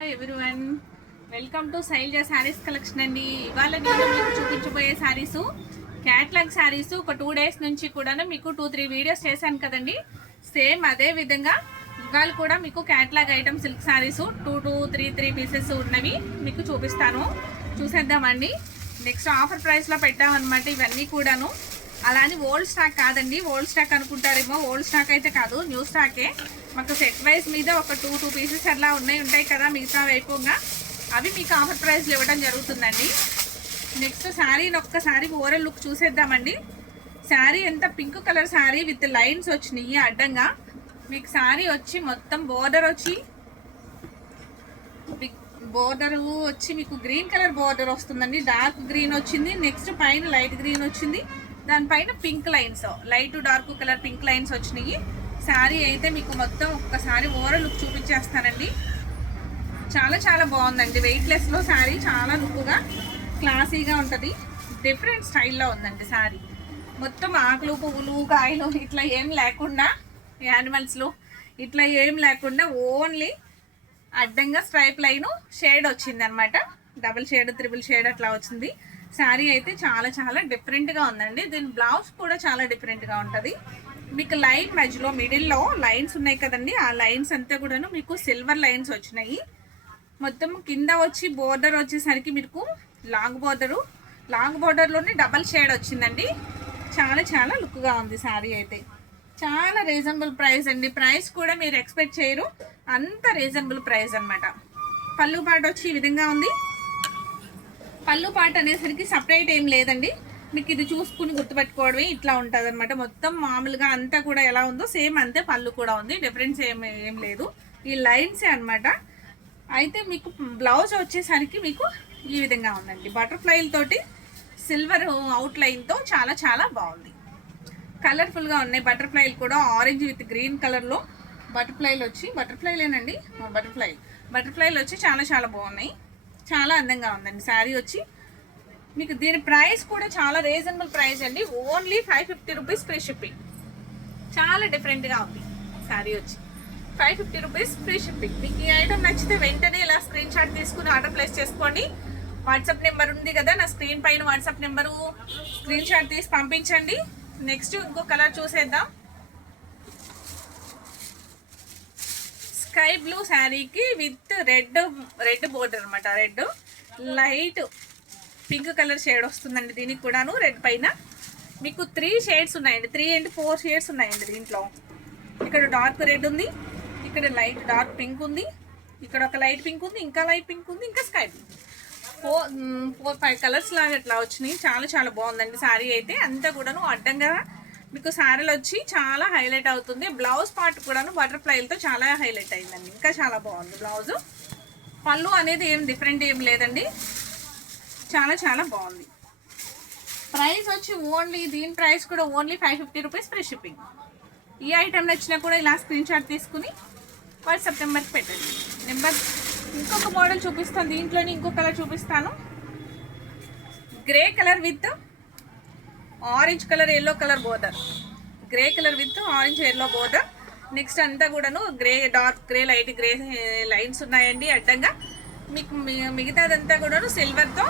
Everyone, welcome to Shailaja saris collection అండి. ఇవాళ నేను మీకు చూపించబోయే శారీస్ క్యాట్లాగ్ శారీస్. ఒక 2 డేస్ నుంచి కూడా మీకు 2-3 వీడియోస్ చేశాను కదండి. సేమ్ అదే విధంగా ఇవాళ కూడా మీకు catalogue item silk saris 2-3 pieces ఉన్నవి మీకు చూపిస్తాను. చూసేద్దామండి. నెక్స్ట్ ఆఫర్ ప్రైస్లో పెట్టామన్నమాట ఇవన్నీ కూడాను. అలానే ఓల్డ్ స్టాక్ కాదండి. ఓల్డ్ స్టాక్ అనుకుంటారేమో, ఓల్డ్ స్టాక్ అయితే కాదు, న్యూ స్టాకే. మాకు సెట్ వైజ్ మీద ఒక 2 పీసెస్ అలా ఉంటాయి కదా, మిగతా అయిపోగా అవి మీకు ఆఫర్ ప్రైస్లో ఇవ్వడం జరుగుతుందండి. నెక్స్ట్ శారీని ఒక్కసారి ఓవరాల్ లుక్ చూసేద్దామండి. శారీ ఎంత pink colour sari with lines వచ్చినాయి అడ్డంగా. మీకు శారీ వచ్చి మొత్తం బోర్డర్ వచ్చి మీకు గ్రీన్ కలర్ బోర్డర్ వస్తుందండి. డార్క్ గ్రీన్ వచ్చింది. నెక్స్ట్ పైన లైట్ గ్రీన్ వచ్చింది. దానిపైన pink lines, light dark colour pink lines వచ్చినాయి. శారీ అయితే మీకు మొత్తం ఒక్కసారి ఓవరాల్ లుక్ చూపించేస్తానండి. చాలా చాలా బాగుందండి. వెయిట్లెస్లో శారీ చాలా లుక్గా క్లాసీగా ఉంటుంది. డిఫరెంట్ స్టైల్లో ఉందండి శారీ. మొత్తం ఆకులు పువ్వులు కాయలు ఇట్లా ఏం లేకుండా, యానిమల్స్లో ఇట్లా ఏం లేకుండా ఓన్లీ అడ్డంగా స్ట్రైప్ లైను షేడ్ వచ్చింది అనమాట. డబుల్ షేడ్, త్రిబుల్ షేడ్ అట్లా వచ్చింది. శారీ అయితే చాలా చాలా డిఫరెంట్గా ఉందండి. దీని బ్లౌజ్ కూడా చాలా డిఫరెంట్గా ఉంటుంది. మీకు లైన్ మధ్యలో మిడిల్లో లైన్స్ ఉన్నాయి కదండి, ఆ లైన్స్ అంతా కూడాను మీకు సిల్వర్ లైన్స్ వచ్చినాయి. మొత్తం కింద వచ్చి బోర్డర్ వచ్చేసరికి మీకు లాంగ్ బోర్డర్లోనే డబల్ షేడ్ వచ్చిందండి. చాలా చాలా లుక్గా ఉంది శారీ అయితే. చాలా రీజనబుల్ ప్రైస్ అండి. ప్రైస్ కూడా మీరు ఎక్స్పెక్ట్ చేయరు, అంత రీజనబుల్ ప్రైస్ అనమాట. పళ్ళు పాట వచ్చి ఈ విధంగా ఉంది. పళ్ళు పాట అనేసరికి సపరేట్ ఏం లేదండి. మీకు ఇది చూసుకుని గుర్తుపెట్టుకోవడమే ఇట్లా ఉంటుంది అనమాట. మొత్తం మామూలుగా అంతా కూడా ఎలా ఉందో సేమ్ అంతే పళ్ళు కూడా ఉంది. డిఫరెన్స్ ఏం లేదు, ఈ లైన్సే అనమాట. అయితే మీకు బ్లౌజ్ వచ్చేసరికి మీకు ఈ విధంగా ఉందండి. బటర్ఫ్లైల్ తోటి సిల్వర్ అవుట్ లైన్తో చాలా చాలా బాగుంది. కలర్ఫుల్గా ఉన్నాయి. బటర్ఫ్లైలు కూడా ఆరెంజ్ విత్ గ్రీన్ కలర్లో బటర్ఫ్లైలు వచ్చి, బటర్ఫ్లైలేనండి, బటర్ఫ్లైలు వచ్చి చాలా చాలా బాగున్నాయి. చాలా అందంగా ఉందండి శారీ వచ్చి. మీకు దీని ప్రైస్ కూడా చాలా రీజనబుల్ ప్రైస్ అండి. Only 550 rupees free shipping. చాలా డిఫరెంట్గా ఉంది శారీ వచ్చి. 550 రూపీస్ ఫ్రీ షిప్పింగ్. మీకు ఈ ఐటమ్ నచ్చితే వెంటనే ఇలా స్క్రీన్ షాట్ తీసుకుని ఆర్డర్ ప్లేస్ చేసుకోండి. వాట్సాప్ నెంబర్ ఉంది కదా నా స్క్రీన్ పైన, వాట్సాప్ నెంబరు స్క్రీన్ షాట్ తీసి పంపించండి. నెక్స్ట్ ఇంకో కలర్ చూసేద్దాం. స్కై బ్లూ శారీకి విత్ రెడ్ బోర్డర్ అనమాట. Red light pink colour shade వస్తుందండి దీనికి కూడాను. రెడ్ పైన మీకు 3 షేడ్స్ ఉన్నాయండి. 3 and 4 షేడ్స్ ఉన్నాయండి దీంట్లో. ఇక్కడ డార్క్ రెడ్ ఉంది, ఇక్కడ లైట్ డార్క్ పింక్ ఉంది, ఇక్కడ ఒక లైట్ పింక్ ఉంది, ఇంకా లైట్ పింక్ ఉంది, ఇంకా స్కై పింక్. 4-5 కలర్స్ లాగా ఇట్లా వచ్చినాయి. చాలా చాలా బాగుందండి శారీ అయితే. అంతా కూడాను అడ్డంగా మీకు శారీలు వచ్చి చాలా హైలైట్ అవుతుంది. బ్లౌజ్ పార్ట్ కూడాను బటర్ఫ్లైలతో చాలా హైలైట్ అయిందండి. ఇంకా చాలా బాగుంది బ్లౌజు. పళ్ళు అనేది ఏం డిఫరెంట్ ఏం లేదండి. చాలా చాలా బాగుంది. ప్రైస్ వచ్చి ఓన్లీ, దీని ప్రైస్ కూడా ఓన్లీ 550 రూపీస్ ఫ్రీ షిప్పింగ్. ఈ ఐటమ్ నచ్చినా కూడా ఇలా స్క్రీన్ షాట్ తీసుకుని వాట్సాప్ నెంబర్కి పెట్టండి. ఇంకొక మోడల్ చూపిస్తాను. దీంట్లోనే ఇంకో కలర్ చూపిస్తాను. Grey colour with orange colour yellow colour border. Grey colour with orange yellow border. Next అంతా కూడాను grey, dark grey, light grey lines ఉన్నాయండి అడ్డంగా. మీకు మిగతాదంతా కూడాను సిల్వర్తో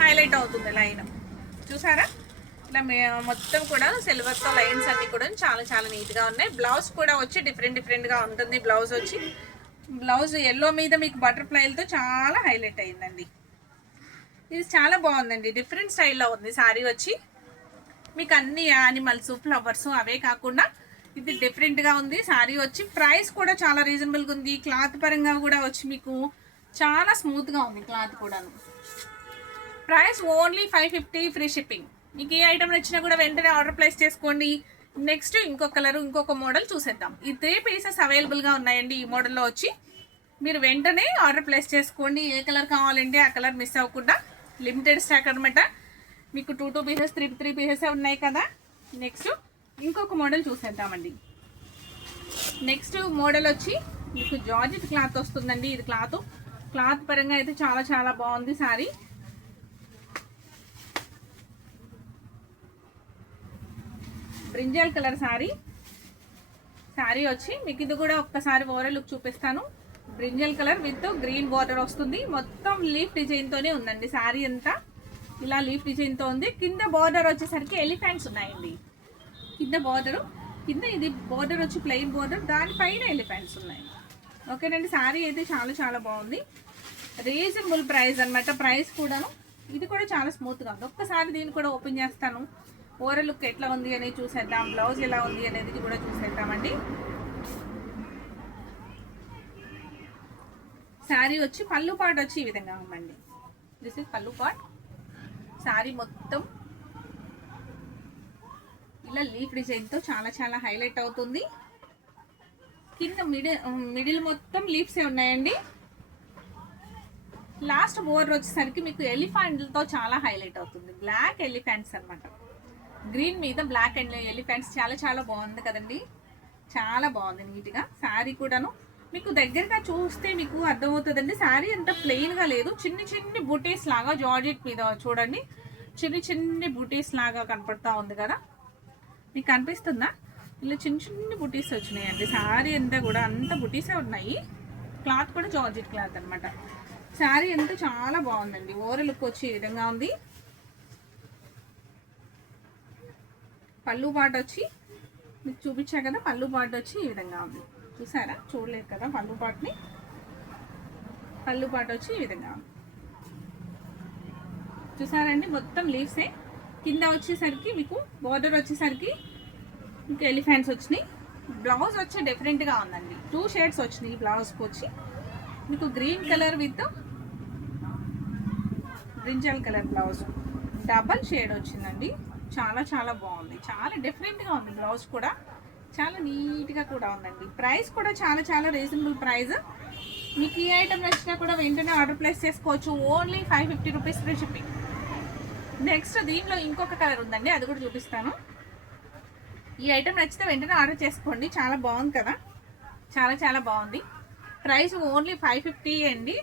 హైలైట్ అవుతుంది లైన్. చూసారా, ఇలా మొత్తం కూడా సిల్వర్తో లైన్స్ అన్నీ కూడా చాలా చాలా నీట్గా ఉన్నాయి. బ్లౌజ్ కూడా వచ్చి డిఫరెంట్గా ఉంటుంది. బ్లౌజ్ ఎల్లో మీద మీకు బటర్ఫ్లైలతో చాలా హైలైట్ అయిందండి. ఇది చాలా బాగుందండి. డిఫరెంట్ స్టైల్లో ఉంది శారీ వచ్చి. మీకు అన్ని యానిమల్స్, ఫ్లవర్స్ అవే కాకుండా ఇది డిఫరెంట్గా ఉంది శారీ వచ్చి. ప్రైస్ కూడా చాలా రీజనబుల్గా ఉంది. క్లాత్ పరంగా కూడా వచ్చి మీకు చాలా స్మూత్గా ఉంది క్లాత్ కూడాను. Price only 550 free shipping. మీకు ఏ ఐటమ్ నచ్చినా కూడా వెంటనే ఆర్డర్ ప్లేస్ చేసుకోండి. నెక్స్ట్ ఇంకో కలర్, ఇంకొక మోడల్ చూసేద్దాం. ఈ 3 పీసెస్ అవైలబుల్గా ఉన్నాయండి ఈ మోడల్లో వచ్చి. మీరు వెంటనే ఆర్డర్ ప్లేస్ చేసుకోండి. ఏ కలర్ కావాలంటే ఆ కలర్ మిస్ అవ్వకుండా. లిమిటెడ్ స్టాక్ అనమాట. మీకు 2 పీసెస్, 3 పీసెస్ ఉన్నాయి కదా. నెక్స్ట్ ఇంకొక మోడల్ చూసేద్దామండి. నెక్స్ట్ మోడల్ వచ్చి మీకు జార్జెట్ క్లాత్ వస్తుందండి. ఇది క్లాత్ పరంగా అయితే చాలా చాలా బాగుంది శారీ. బ్రింజల్ కలర్ శారీ వచ్చి మీకు ఇది కూడా ఒక్కసారి ఓవరాల్ లుక్ చూపిస్తాను. Brinjal colour with green border వస్తుంది. మొత్తం లీఫ్ డిజైన్తోనే ఉందండి శారీ అంతా. ఇలా లీఫ్ డిజైన్తో ఉంది. కింద బార్డర్ వచ్చేసరికి ఎలిఫెంట్స్ ఉన్నాయండి. కింద బార్డరు, కింద ఇది బార్డర్ వచ్చి ప్లెయిన్ బార్డర్, దానిపైన ఎలిఫెంట్స్ ఉన్నాయి. ఓకేనండి, శారీ అయితే చాలా చాలా బాగుంది. రీజనబుల్ ప్రైస్ అనమాట. ప్రైస్ కూడాను ఇది కూడా చాలా స్మూత్గా ఉంది. ఒక్కసారి దీన్ని కూడా ఓపెన్ చేస్తాను. ఓవరాల్ లుక్ ఎట్లా ఉంది అనేది చూసేద్దాం. బ్లౌజ్ ఎలా ఉంది అనేది కూడా చూసేద్దామండి. శారీ వచ్చి పళ్ళు పాటు వచ్చి ఈ విధంగా ఉందండి. దిస్ ఇస్ పళ్ళు పాట్. శారీ మొత్తం ఇలా లీఫ్ డిజైన్తో చాలా చాలా హైలైట్ అవుతుంది. కింద మిడిల్ మొత్తం లీఫ్సే ఉన్నాయండి. లాస్ట్ బోర్డర్ వచ్చేసరికి మీకు ఎలిఫెంట్లతో చాలా హైలైట్ అవుతుంది. బ్లాక్ ఎలిఫెంట్స్ అనమాట. గ్రీన్ మీద బ్లాక్ అండ్ ఎలిఫెంట్స్ చాలా చాలా బాగుంది కదండి. చాలా బాగుంది నీట్గా. శారీ కూడాను మీకు దగ్గరగా చూస్తే మీకు అర్థమవుతుందండి. శారీ అంతా ప్లెయిన్గా లేదు, చిన్ని చిన్ని బుటీస్ లాగా జార్జెట్ మీద చూడండి, చిన్ని చిన్ని బుటీస్ లాగా కనపడతా ఉంది కదా, మీకు కనిపిస్తుందా? ఇలా చిన్న చిన్ని బుటీస్ వచ్చినాయండి. శారీ అంతా కూడా అంత బుటీసే ఉన్నాయి. క్లాత్ కూడా జార్జెట్ క్లాత్ అనమాట. శారీ అంతా చాలా బాగుందండి. ఓవరాల్ లుక్ వచ్చి ఈ విధంగా ఉంది. పళ్ళు పాటు వచ్చి మీకు చూపించా కదా, పళ్ళు పాటు వచ్చి ఈ విధంగా ఉంది. చూసారా? చూడలేదు కదా పళ్ళు పాటుని. పళ్ళు పాటు వచ్చి ఈ విధంగా ఉంది. చూసారండి, మొత్తం లీవ్సే. కింద వచ్చేసరికి మీకు బార్డర్ వచ్చేసరికి మీకు ఎలిఫెంట్స్ వచ్చినాయి. బ్లౌజ్ వచ్చి డిఫరెంట్గా ఉందండి. 2 షేడ్స్ వచ్చినాయి బ్లౌజ్కి వచ్చి. మీకు green colour with brinjal colour blouse, double shade వచ్చిందండి. చాలా చాలా బాగుంది. చాలా డిఫరెంట్గా ఉంది. బ్లౌజ్ కూడా చాలా నీట్గా కూడా ఉందండి. ప్రైస్ కూడా చాలా చాలా రీజనబుల్ ప్రైస్. మీకు ఈ ఐటమ్ నచ్చినా కూడా వెంటనే ఆర్డర్ ప్లేస్ చేసుకోవచ్చు. Only 550 rupees free shipping. Next దీంట్లో ఇంకొక కలర్ ఉందండి, అది కూడా చూపిస్తాను. ఈ ఐటమ్ నచ్చితే వెంటనే ఆర్డర్ చేసుకోండి. చాలా బాగుంది కదా, చాలా చాలా బాగుంది. ప్రైస్ ఓన్లీ 550 అండి.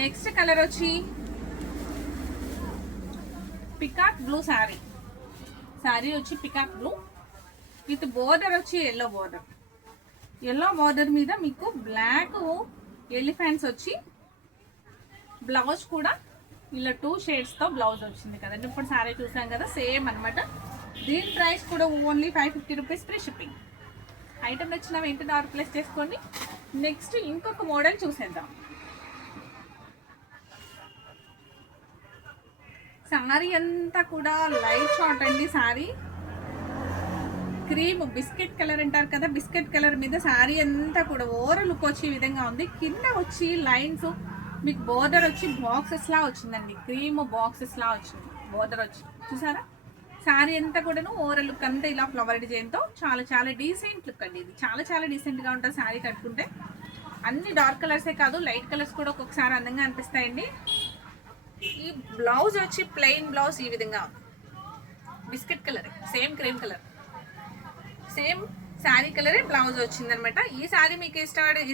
నెక్స్ట్ కలర్ వచ్చి పికాక్ బ్లూ శారీ. శారీ వచ్చి పికాక్ బ్లూ విత్ బోర్డర్ వచ్చి ఎల్లో బోర్డర్. ఎల్లో బోర్డర్ మీద మీకు బ్లాక్ ఎలిఫెంట్స్ వచ్చి బ్లౌజ్ కూడా ఇలా 2 షేడ్స్తో బ్లౌజ్ వచ్చింది కదండి. ఇప్పుడు శారీ చూసాం కదా, సేమ్ అనమాట. దీని ప్రైస్ కూడా only 550 rupees free shipping. Item నచ్చిన వెంటనే ఆర్డర్ ప్లేస్ చేసుకోండి. నెక్స్ట్ ఇంకొక మోడల్ చూసేద్దాం. శారీ అంతా కూడా లైట్ షార్ట్ అండి. శారీ క్రీమ్ బిస్కెట్ కలర్ అంటారు కదా, బిస్కెట్ కలర్ మీద శారీ అంతా కూడా ఓవరాల్ లుక్ వచ్చి ఈ విధంగా ఉంది. కింద వచ్చి లైన్స్ మీకు బోర్డర్ వచ్చి బాక్సెస్ లా వచ్చిందండి. క్రీమ్ బాక్సెస్ లా వచ్చింది బోర్డర్ వచ్చి. చూసారా? శారీ అంతా కూడాను ఓవరాల్ లుక్ అంతా ఇలా ఫ్లవర్ డిజైన్తో చాలా చాలా డీసెంట్ లుక్ అండి. ఇది చాలా చాలా డీసెంట్గా ఉంటుంది శారీ కట్టుకుంటే. అన్ని డార్క్ కలర్సే కాదు, లైట్ కలర్స్ కూడా ఒక్కొక్కసారి అందంగా అనిపిస్తాయండి. ఈ బ్లౌజ్ వచ్చి ప్లెయిన్ బ్లౌజ్ ఈ విధంగా ఉంది. Biscuit colour, same cream colour, same sari కలరే బ్లౌజ్ వచ్చిందనమాట. ఈ శారీ మీకు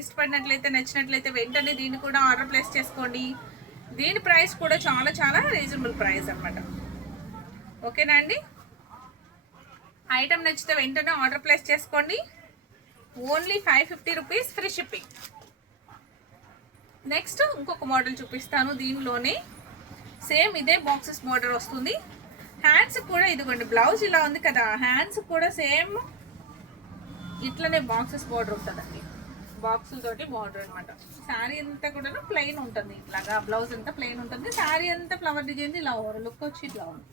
ఇష్టపడినట్లయితే నచ్చినట్లయితే వెంటనే దీన్ని కూడా ఆర్డర్ ప్లేస్ చేసుకోండి. దీని ప్రైస్ కూడా చాలా చాలా రీజనబుల్ ప్రైస్ అనమాట. ఓకేనా అండి? ఐటమ్ నచ్చితే వెంటనే ఆర్డర్ ప్లేస్ చేసుకోండి. Only 550 rupees free shipping. Next ఇంకొక మోడల్ చూపిస్తాను. దీనిలోనే సేమ్ ఇదే బాక్సెస్ బోర్డర్ వస్తుంది. హ్యాండ్స్ కూడా ఇదిగోండి, బ్లౌజ్ ఇలా ఉంది కదా, హ్యాండ్స్ కూడా సేమ్ ఇట్లనే బాక్సెస్ బోర్డర్ ఉంటుందండి. బాక్సులతోటి బోర్డర్ అనమాట. శారీ అంతా కూడా ప్లెయిన్ ఉంటుంది. ఇట్లాగా బ్లౌజ్ అంతా ప్లెయిన్ ఉంటుంది. శారీ అంతా ఫ్లవర్ డిజైన్ ఇలా ఓవర్ లుక్ వచ్చి ఇట్లా ఉంది.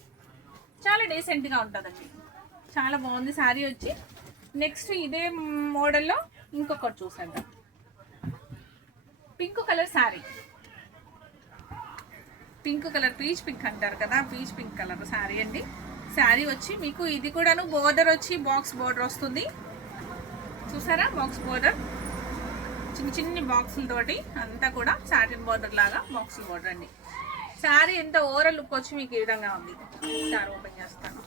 చాలా డీసెంట్గా ఉంటుందండి. చాలా బాగుంది శారీ వచ్చి. నెక్స్ట్ ఇదే మోడల్లో ఇంకొకటి చూసేద్దాం. Pink colour sari. Pink colour, peach pink అంటారు కదా, పీచ్ పింక్ కలర్ శారీ అండి. శారీ వచ్చి మీకు ఇది కూడాను బోర్డర్ వచ్చి బాక్స్ బోర్డర్ వస్తుంది. చూసారా? బాక్స్ బోర్డర్, చిన్న చిన్ని బాక్సులతోటి అంతా కూడా సాటిన్ బోర్డర్ లాగా బాక్స్ బోర్డర్ అండి. శారీ ఎంత ఓవరాల్ లుక్ వచ్చి మీకు ఈ విధంగా ఉంది. శారీ ఓపెన్ చేస్తాను.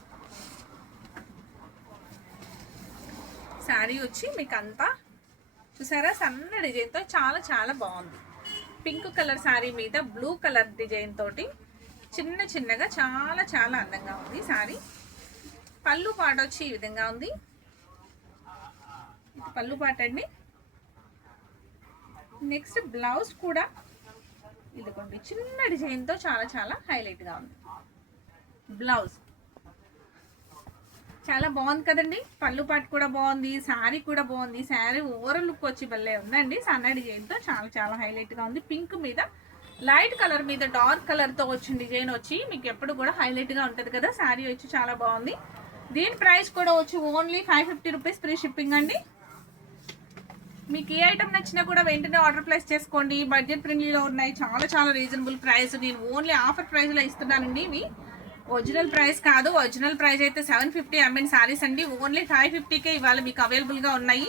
శారీ వచ్చి మీకు అంతా చూసారా, సన్న డిజైన్తో చాలా చాలా బాగుంది. పింక్ కలర్ శారీ మీద బ్లూ కలర్ డిజైన్ తోటి చిన్న చిన్నగా చాలా చాలా అందంగా ఉంది శారీ. పళ్ళు పాట వచ్చి ఈ విధంగా ఉంది. పళ్ళు పాట అండి. నెక్స్ట్ బ్లౌజ్ కూడా ఇదిగోండి చిన్న డిజైన్తో చాలా చాలా హైలైట్గా ఉంది. బ్లౌజ్ చాలా బాగుంది కదండి. పళ్ళు పాటు కూడా బాగుంది, శారీ కూడా బాగుంది. శారీ ఓవరాల్ లుక్ వచ్చి భలే ఉందండి. సన్న డిజైన్తో చాలా చాలా హైలైట్గా ఉంది. పింక్ మీద లైట్ కలర్ మీద డార్క్ కలర్తో వచ్చిన డిజైన్ వచ్చి మీకు ఎప్పుడు కూడా హైలైట్గా ఉంటుంది కదా. శారీ వచ్చి చాలా బాగుంది. దీని ప్రైస్ కూడా వచ్చి ఓన్లీ 550 రూపీస్ ఫ్రీ షిప్పింగ్ అండి. మీకు ఏ ఐటమ్ నచ్చినా కూడా వెంటనే ఆర్డర్ ప్లేస్ చేసుకోండి. బడ్జెట్ ఫ్రెండ్లీలో ఉన్నాయి, చాలా చాలా రీజనబుల్ ప్రైస్. నేను ఓన్లీ ఆఫర్ ప్రైస్లో ఇస్తున్నానండి. ఇవి ఒరిజినల్ ప్రైస్ కాదు. ఒరిజినల్ ప్రైస్ అయితే 750 ఎంఎన్ శారీస్ అండి. ఓన్లీ 550కే ఇవాళ మీకు అవైలబుల్గా ఉన్నాయి.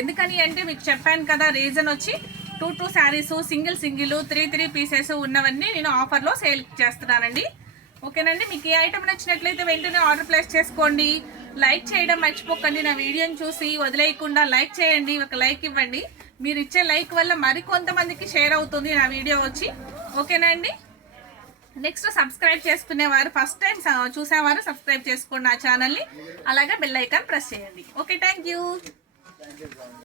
ఎందుకని అంటే మీకు చెప్పాను కదా, రీజన్ వచ్చి 2 శారీస్, సింగిల్ 3 పీసెస్ ఉన్నవన్నీ నేను ఆఫర్లో సేల్ చేస్తున్నానండి. ఓకేనండి. మీకు ఏ ఐటమ్ నచ్చినట్లయితే వెంటనే ఆర్డర్ ప్లేస్ చేసుకోండి. లైక్ చేయడం మర్చిపోకండి. నా వీడియోని చూసి వదిలేయకుండా లైక్ చేయండి. ఒక లైక్ ఇవ్వండి. మీరు ఇచ్చే లైక్ వల్ల మరికొంతమందికి షేర్ అవుతుంది నా వీడియో వచ్చి. ఓకేనండి. నెక్స్ట్ సబ్స్క్రైబ్ చేసుకునేవారు, ఫస్ట్ టైం చూసేవారు సబ్స్క్రైబ్ చేసుకోండి నా ఛానల్ని. అలాగే బెల్ ఐకాన్ ప్రెస్ చేయండి. Okay, thank you.